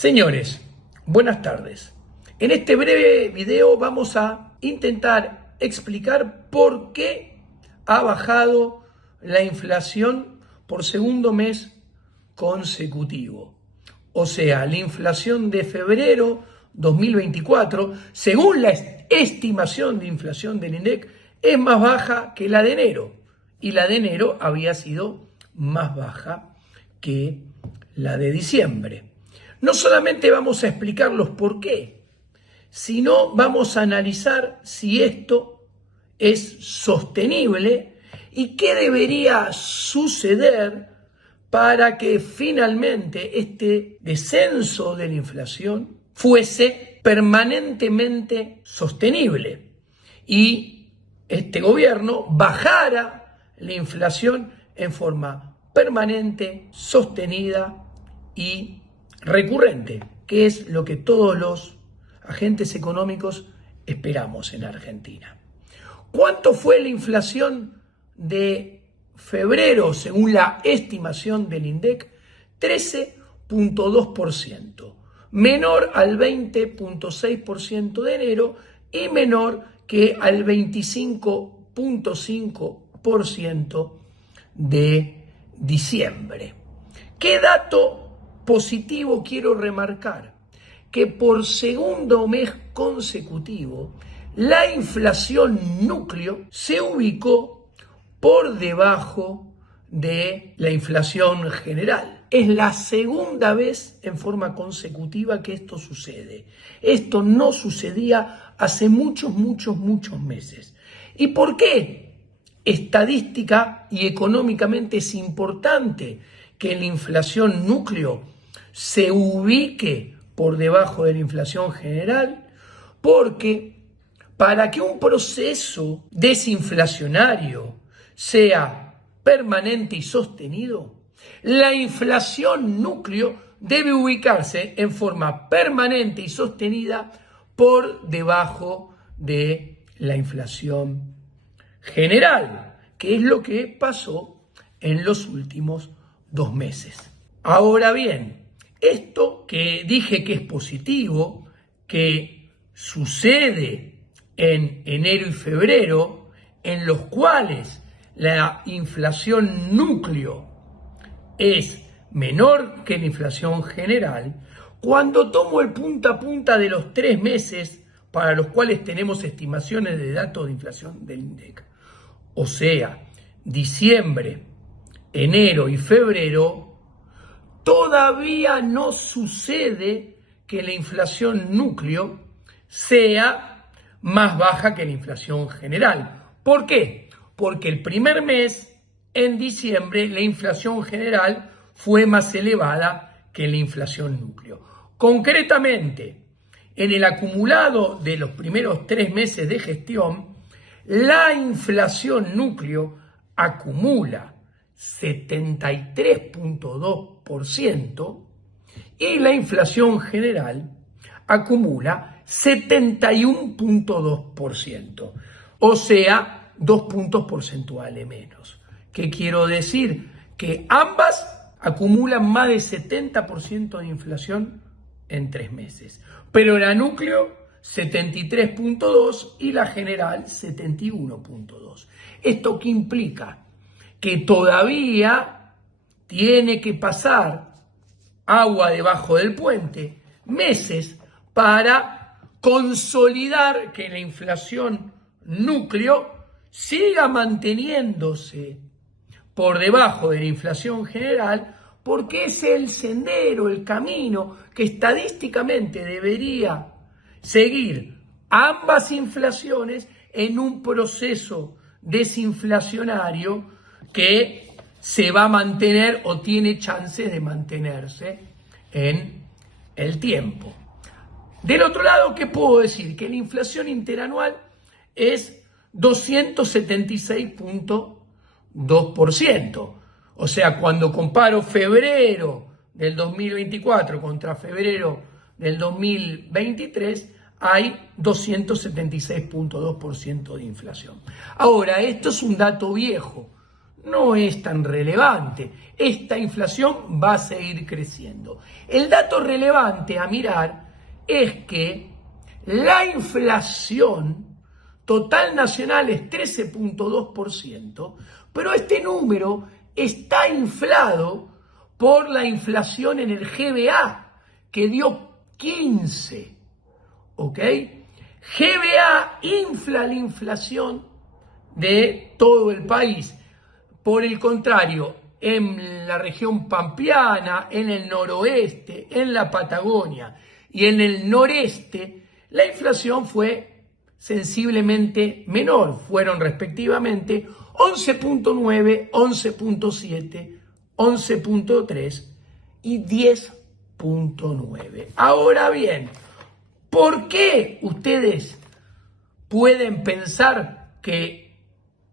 Señores, buenas tardes. En este breve video vamos a intentar explicar por qué ha bajado la inflación por segundo mes consecutivo. O sea, la inflación de febrero 2024, según la estimación de inflación del INDEC, es más baja que la de enero. Y la de enero había sido más baja que la de diciembre. No solamente vamos a explicar los por qué, sino vamos a analizar si esto es sostenible y qué debería suceder para que finalmente este descenso de la inflación fuese permanentemente sostenible y este gobierno bajara la inflación en forma permanente, sostenida y recurrente, que es lo que todos los agentes económicos esperamos en Argentina. ¿Cuánto fue la inflación de febrero según la estimación del INDEC? 13.2%, menor al 20.6% de enero y menor que al 25.5% de diciembre. ¿Qué dato positivo quiero remarcar? Que por segundo mes consecutivo la inflación núcleo se ubicó por debajo de la inflación general. Es la segunda vez en forma consecutiva que esto sucede. Esto no sucedía hace muchos meses. ¿Y por qué? Estadística y económicamente es importante que la inflación núcleo se ubique por debajo de la inflación general, porque para que un proceso desinflacionario sea permanente y sostenido, la inflación núcleo debe ubicarse en forma permanente y sostenida por debajo de la inflación general, que es lo que pasó en los últimos 2 meses. Ahora bien, esto que dije que es positivo, que sucede en enero y febrero, en los cuales la inflación núcleo es menor que la inflación general, cuando tomo el punta a punta de los 3 meses para los cuales tenemos estimaciones de datos de inflación del INDEC, o sea, diciembre, enero y febrero, todavía no sucede que la inflación núcleo sea más baja que la inflación general. ¿Por qué? Porque el primer mes, en diciembre, la inflación general fue más elevada que la inflación núcleo. Concretamente, en el acumulado de los primeros 3 meses de gestión, la inflación núcleo acumula 73.2% y la inflación general acumula 71.2%, o sea, 2 puntos porcentuales menos. ¿Qué quiero decir? Que ambas acumulan más de 70% de inflación en 3 meses, pero la núcleo 73.2 y la general 71.2. ¿Esto qué implica? Que todavía tiene que pasar agua debajo del puente, meses, para consolidar que la inflación núcleo siga manteniéndose por debajo de la inflación general, porque es el sendero, el camino que estadísticamente debería seguir ambas inflaciones en un proceso desinflacionario que se va a mantener o tiene chances de mantenerse en el tiempo. Del otro lado, ¿qué puedo decir? Que la inflación interanual es 276.2%. O sea, cuando comparo febrero del 2024 contra febrero del 2023, hay 276.2% de inflación. Ahora, esto es un dato viejo. no es tan relevante. Esta inflación va a seguir creciendo. El dato relevante a mirar es que la inflación total nacional es 13.2%, pero este número está inflado por la inflación en el GBA, que dio 15, ¿ok? GBA infla la inflación de todo el país. Por el contrario, en la región pampeana, en el noroeste, en la Patagonia y en el noreste, la inflación fue sensiblemente menor. Fueron respectivamente 11.9, 11.7, 11.3 y 10.9. Ahora bien, ¿por qué ustedes pueden pensar que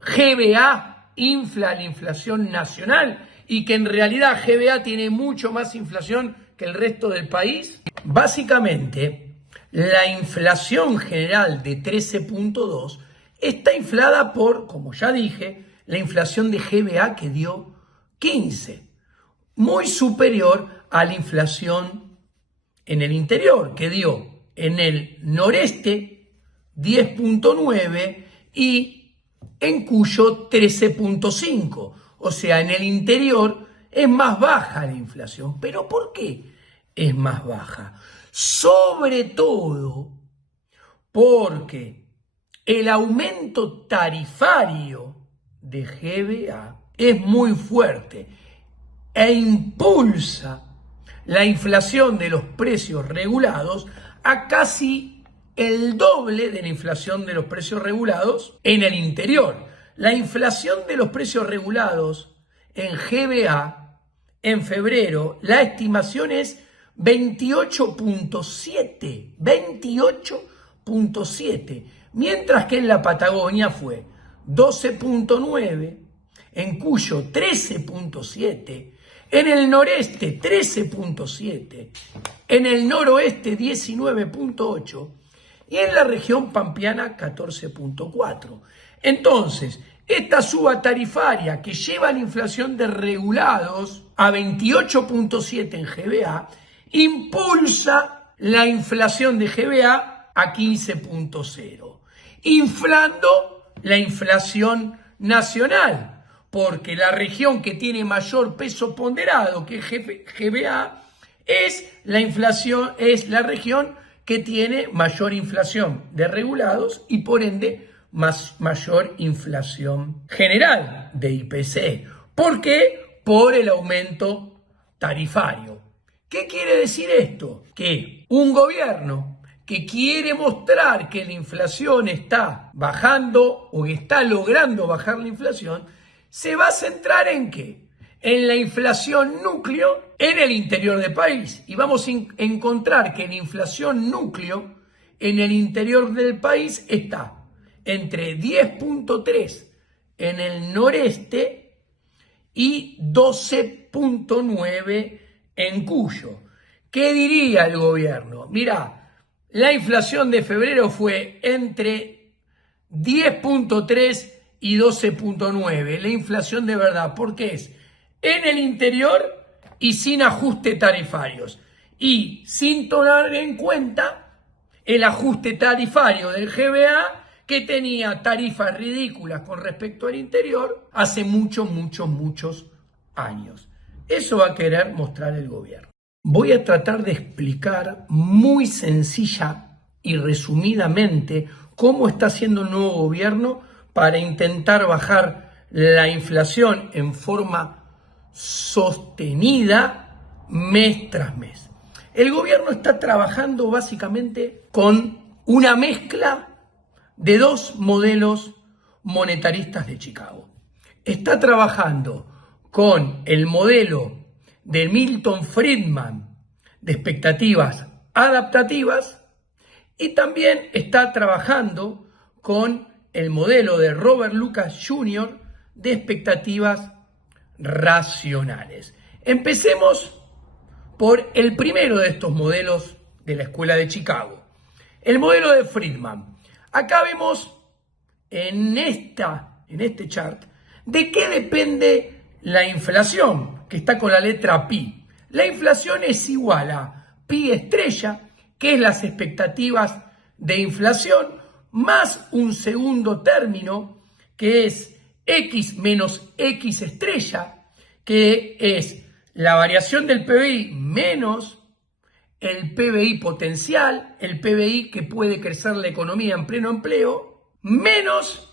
GBA infla la inflación nacional y que en realidad GBA tiene mucho más inflación que el resto del país? Básicamente, la inflación general de 13.2 está inflada por, como ya dije, la inflación de GBA que dio 15, muy superior a la inflación en el interior, que dio en el noreste 10.9 y en Cuyo 13.5. O sea, en el interior es más baja la inflación. ¿Pero por qué es más baja? Sobre todo porque el aumento tarifario de GBA es muy fuerte e impulsa la inflación de los precios regulados a casi el doble de la inflación de los precios regulados en el interior. La inflación de los precios regulados en GBA en febrero, la estimación es 28.7, 28.7, mientras que en la Patagonia fue 12.9, en Cuyo 13.7, en el noreste 13.7, en el noroeste 19.8 y en la región pampeana 14.4. Entonces, esta suba tarifaria que lleva la inflación de regulados a 28.7 en GBA impulsa la inflación de GBA a 15.0, inflando la inflación nacional, porque la región que tiene mayor peso ponderado que GBA es la región que tiene mayor inflación de regulados y por ende mayor inflación general de IPC. ¿Por qué? Por el aumento tarifario. ¿Qué quiere decir esto? Que un gobierno que quiere mostrar que la inflación está bajando o que está logrando bajar la inflación, se va a centrar ¿en qué? En la inflación núcleo en el interior del país. Y vamos a encontrar que la inflación núcleo en el interior del país está entre 10.3 en el noreste y 12.9 en Cuyo. ¿Qué diría el gobierno? Mirá, la inflación de febrero fue entre 10.3 y 12.9, la inflación de verdad, porque es en el interior y sin ajustes tarifarios y sin tomar en cuenta el ajuste tarifario del GBA que tenía tarifas ridículas con respecto al interior hace muchos años. Eso va a querer mostrar el gobierno. Voy a tratar de explicar muy sencilla y resumidamente cómo está haciendo el nuevo gobierno para intentar bajar la inflación en forma sostenida mes tras mes. El gobierno está trabajando básicamente con una mezcla de dos modelos monetaristas de Chicago. Está trabajando con el modelo de Milton Friedman de expectativas adaptativas y también está trabajando con el modelo de Robert Lucas Jr. de expectativas racionales. Empecemos por el primero de estos modelos de la Escuela de Chicago, el modelo de Friedman. Acá vemos en este chart ¿De qué depende la inflación? Que está con la letra pi. La inflación es igual a pi estrella, que es las expectativas de inflación, más un segundo término, que es x menos x estrella, que es la variación del PBI menos el PBI potencial, el PBI que puede crecer la economía en pleno empleo, menos,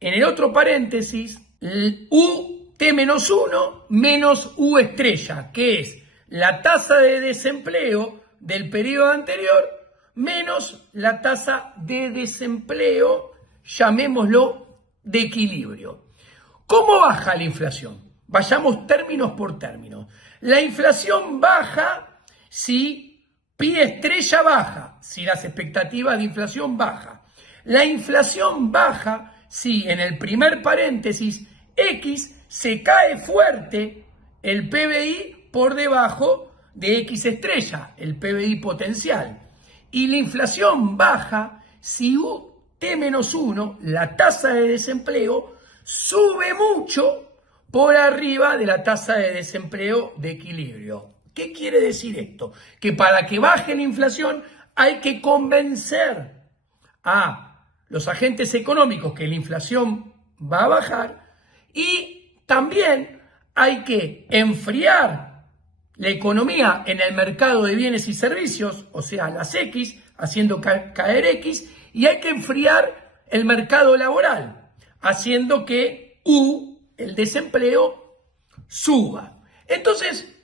en el otro paréntesis, UT-1 menos U estrella, que es la tasa de desempleo del periodo anterior menos la tasa de desempleo, llamémoslo, de equilibrio. ¿Cómo baja la inflación? Vayamos términos por términos. La inflación baja si pi estrella baja, si las expectativas de inflación bajan. La inflación baja si en el primer paréntesis X se cae fuerte el PBI por debajo de X estrella, el PBI potencial. Y la inflación baja si UT-1, la tasa de desempleo, sube mucho por arriba de la tasa de desempleo de equilibrio. ¿Qué quiere decir esto? Que para que baje la inflación hay que convencer a los agentes económicos que la inflación va a bajar y también hay que enfriar la economía en el mercado de bienes y servicios, o sea, las X, haciendo caer X, y hay que enfriar el mercado laboral, haciendo que U, el desempleo, suba. Entonces,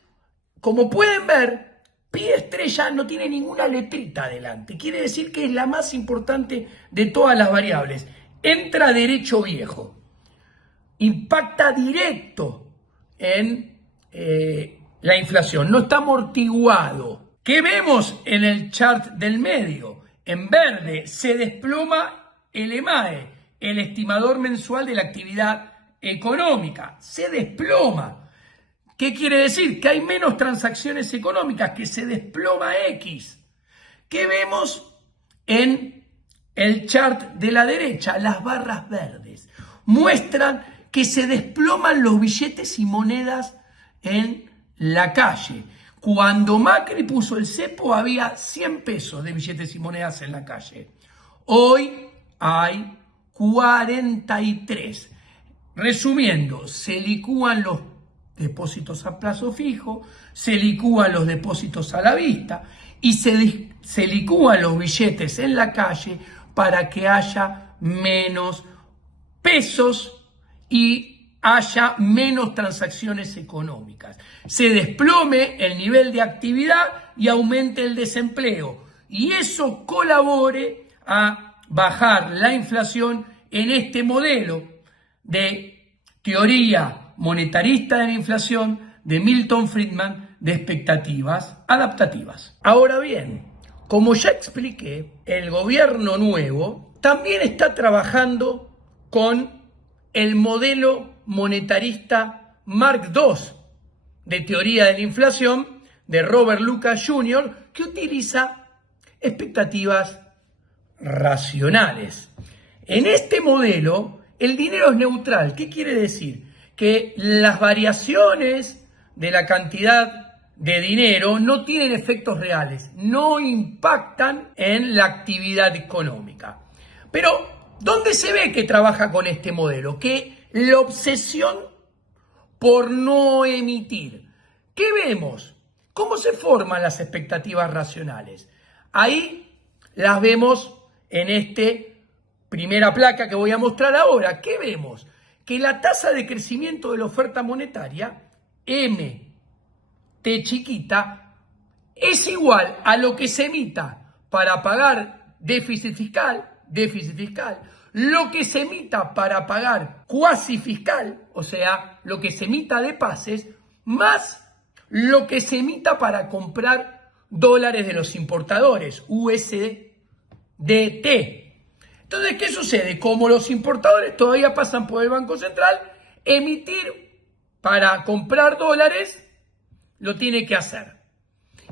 como pueden ver, pi estrella no tiene ninguna letrita adelante. Quiere decir que es la más importante de todas las variables. Entra derecho viejo. Impacta directo en la inflación. No está amortiguado. ¿Qué vemos en el chart del medio? En verde se desploma el EMAE, el estimador mensual de la actividad económica. Se desploma. ¿Qué quiere decir? Que hay menos transacciones económicas, que se desploma X. ¿Qué vemos en el chart de la derecha? Las barras verdes muestran que se desploman los billetes y monedas en la calle. Cuando Macri puso el cepo había 100 pesos de billetes y monedas en la calle. Hoy hay 43. Resumiendo, se licúan los depósitos a plazo fijo, se licúan los depósitos a la vista y se licúan los billetes en la calle para que haya menos pesos y haya menos transacciones económicas. Se desplome el nivel de actividad y aumente el desempleo y eso colabore a bajar la inflación en este modelo de teoría monetarista de la inflación de Milton Friedman de expectativas adaptativas. Ahora bien, como ya expliqué, el gobierno nuevo también está trabajando con el modelo monetarista Mark II de teoría de la inflación de Robert Lucas Jr., que utiliza expectativas racionales. En este modelo, el dinero es neutral. ¿Qué quiere decir? Que las variaciones de la cantidad de dinero no tienen efectos reales, no impactan en la actividad económica. Pero, ¿dónde se ve que trabaja con este modelo? Que la obsesión por no emitir. ¿Qué vemos? ¿Cómo se forman las expectativas racionales? Ahí las vemos en esta primera placa que voy a mostrar ahora. ¿Qué vemos? Que la tasa de crecimiento de la oferta monetaria, M, T chiquita, es igual a lo que se emita para pagar déficit fiscal, lo que se emita para pagar cuasi fiscal, o sea, lo que se emita de pases, más lo que se emita para comprar dólares de los importadores, USDT. Entonces, ¿qué sucede? Como los importadores todavía pasan por el Banco Central, emitir para comprar dólares lo tiene que hacer.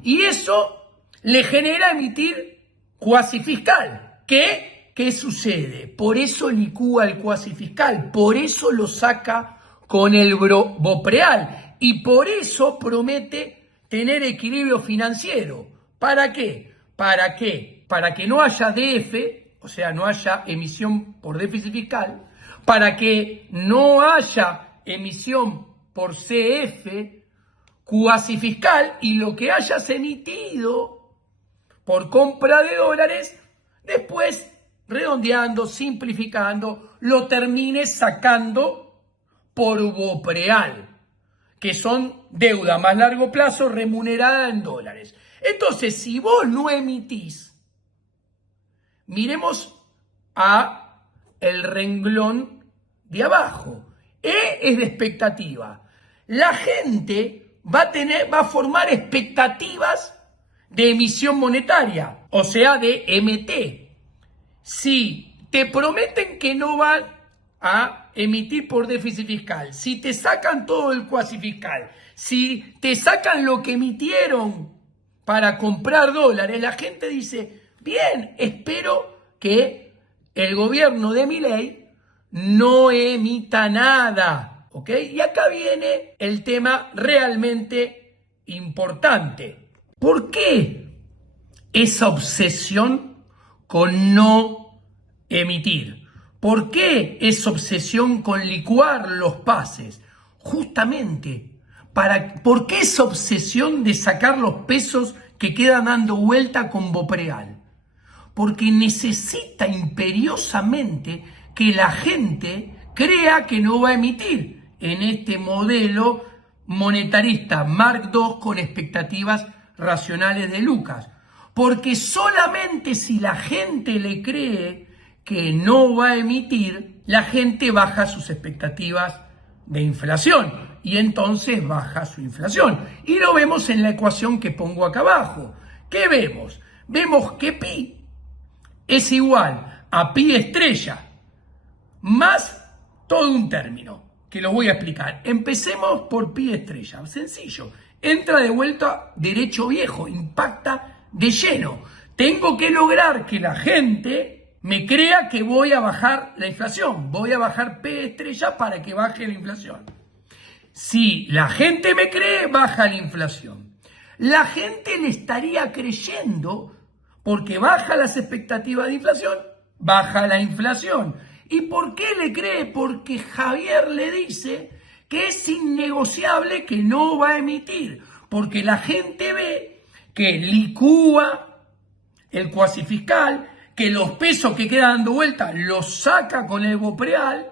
Y eso le genera emitir cuasi fiscal, que ¿qué sucede? Por eso licúa el cuasi fiscal, por eso lo saca con el BOPREAL y por eso promete tener equilibrio financiero. ¿Para qué? ¿Para qué? Para que no haya DF, o sea, no haya emisión por déficit fiscal, para que no haya emisión por CF cuasi fiscal y lo que hayas emitido por compra de dólares, después redondeando, simplificando, lo termines sacando por BOPREAL, que son deuda más largo plazo remunerada en dólares. Entonces, si vos no emitís, miremos a el renglón de abajo. E es de expectativa. La gente va a formar expectativas de emisión monetaria, o sea, de MT. Si te prometen que no van a emitir por déficit fiscal, si te sacan todo el cuasi fiscal, si te sacan lo que emitieron para comprar dólares, la gente dice, bien, espero que el gobierno de Milei no emita nada, ¿ok? Y acá viene el tema realmente importante. ¿Por qué esa obsesión con no emitir? ¿Por qué esa obsesión con licuar los pases? Justamente, ¿por qué esa obsesión de sacar los pesos que quedan dando vuelta con BOPREAL? Porque necesita imperiosamente que la gente crea que no va a emitir en este modelo monetarista Mark II con expectativas racionales de Lucas. Porque solamente si la gente le cree que no va a emitir, la gente baja sus expectativas de inflación y entonces baja su inflación. Y lo vemos en la ecuación que pongo acá abajo. ¿Qué vemos? Vemos que pi es igual a pi estrella más todo un término que lo voy a explicar. Empecemos por pi estrella, sencillo. Entra de vuelta derecho viejo, impacta de lleno. Tengo que lograr que la gente me crea que voy a bajar la inflación. Voy a bajar P estrella para que baje la inflación. Si la gente me cree, baja la inflación. La gente le estaría creyendo porque baja las expectativas de inflación, baja la inflación. ¿Y por qué le cree? Porque Javier le dice que es innegociable que no va a emitir. Porque la gente ve que licúa el cuasi fiscal, que los pesos que quedan dando vuelta los saca con el BOPREAL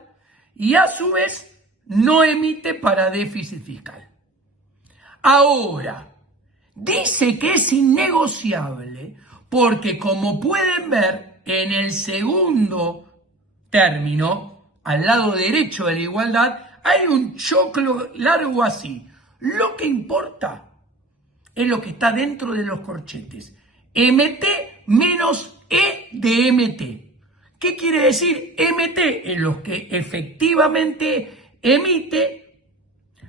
y a su vez no emite para déficit fiscal. Ahora, dice que es innegociable porque, como pueden ver en el segundo término, al lado derecho de la igualdad, hay un choclo largo así. Lo que importa es lo que está dentro de los corchetes. MT menos E de MT. ¿Qué quiere decir? MT es lo que efectivamente emite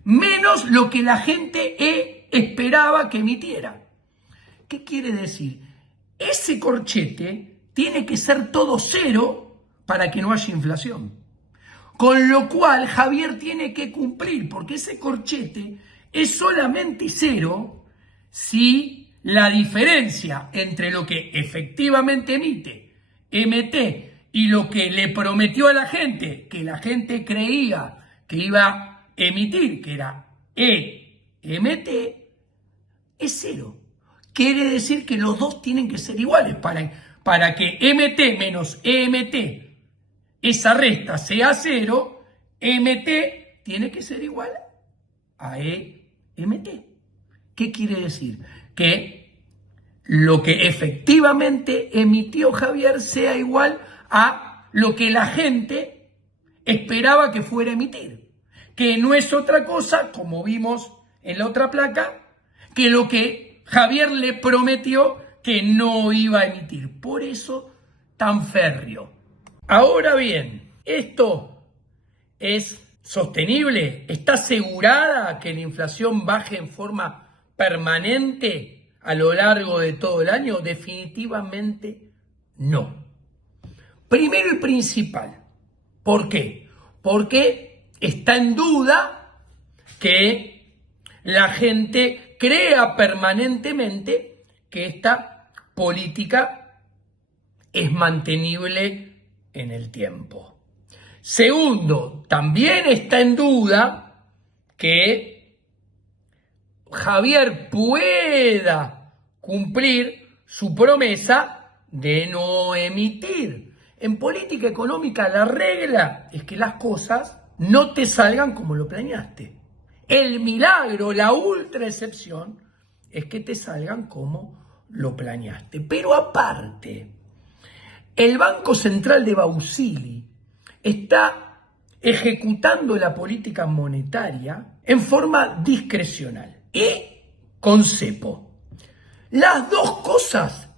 menos lo que la gente esperaba que emitiera. ¿Qué quiere decir? Ese corchete tiene que ser todo cero para que no haya inflación. Con lo cual Javier tiene que cumplir, porque ese corchete es solamente cero si la diferencia entre lo que efectivamente emite MT y lo que le prometió a la gente, que la gente creía que iba a emitir, que era EMT, es cero. Quiere decir que los dos tienen que ser iguales para que MT menos EMT, esa resta sea cero, MT tiene que ser igual a EMT. ¿Qué quiere decir? Que lo que efectivamente emitió Javier sea igual a lo que la gente esperaba que fuera a emitir. Que no es otra cosa, como vimos en la otra placa, que lo que Javier le prometió que no iba a emitir. Por eso, tan férreo. Ahora bien, ¿esto es sostenible? ¿Está asegurada que la inflación baje en forma permanente a lo largo de todo el año? Definitivamente no. Primero y principal. ¿Por qué? Porque está en duda que la gente crea permanentemente que esta política es mantenible en el tiempo. Segundo, también está en duda que Javier pueda cumplir su promesa de no emitir. En política económica la regla es que las cosas no te salgan como lo planeaste. El milagro, la ultra excepción, es que te salgan como lo planeaste. Pero aparte, el Banco Central de Bausili está ejecutando la política monetaria en forma discrecional y con cepo. Las dos cosas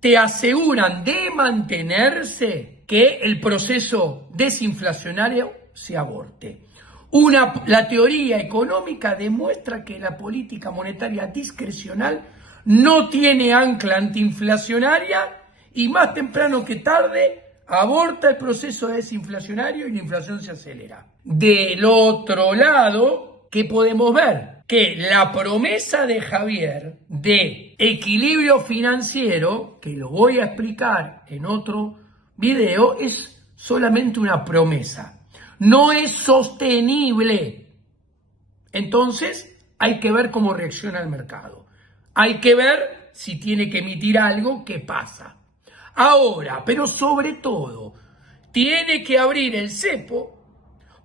te aseguran de mantenerse que el proceso desinflacionario se aborte. La teoría económica demuestra que la política monetaria discrecional no tiene ancla antiinflacionaria y más temprano que tarde aborta el proceso desinflacionario y la inflación se acelera. Del otro lado, ¿qué podemos ver? Que la promesa de Javier de equilibrio financiero, que lo voy a explicar en otro video, es solamente una promesa. No es sostenible. Entonces, hay que ver cómo reacciona el mercado. Hay que ver si tiene que emitir algo, qué pasa. Ahora, pero sobre todo, tiene que abrir el cepo,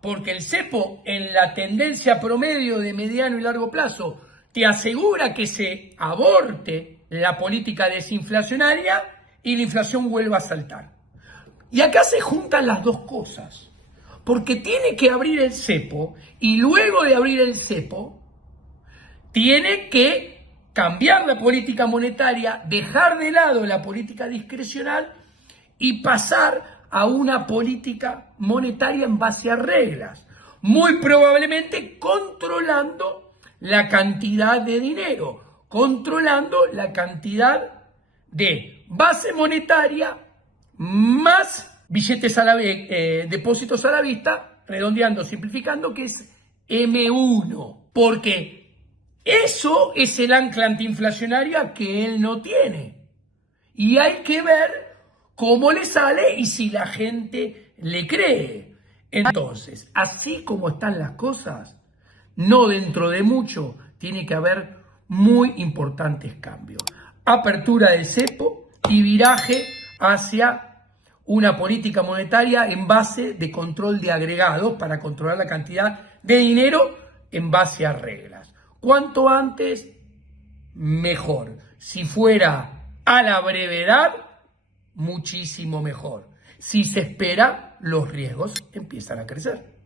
porque el cepo en la tendencia promedio de mediano y largo plazo te asegura que se aborte la política desinflacionaria y la inflación vuelva a saltar. Y acá se juntan las dos cosas, porque tiene que abrir el cepo y luego de abrir el cepo tiene que cambiar la política monetaria, dejar de lado la política discrecional y pasar a una política monetaria en base a reglas, muy probablemente controlando la cantidad de dinero, controlando la cantidad de base monetaria más billetes depósitos a la vista, redondeando, simplificando, que es M1, porque eso es el ancla antiinflacionaria que él no tiene. Y hay que ver cómo le sale y si la gente le cree. Entonces, así como están las cosas, no dentro de mucho, tiene que haber muy importantes cambios. Apertura del cepo y viraje hacia una política monetaria en base de control de agregados para controlar la cantidad de dinero en base a reglas. Cuanto antes, mejor. Si fuera a la brevedad, muchísimo mejor. Si se espera, los riesgos empiezan a crecer.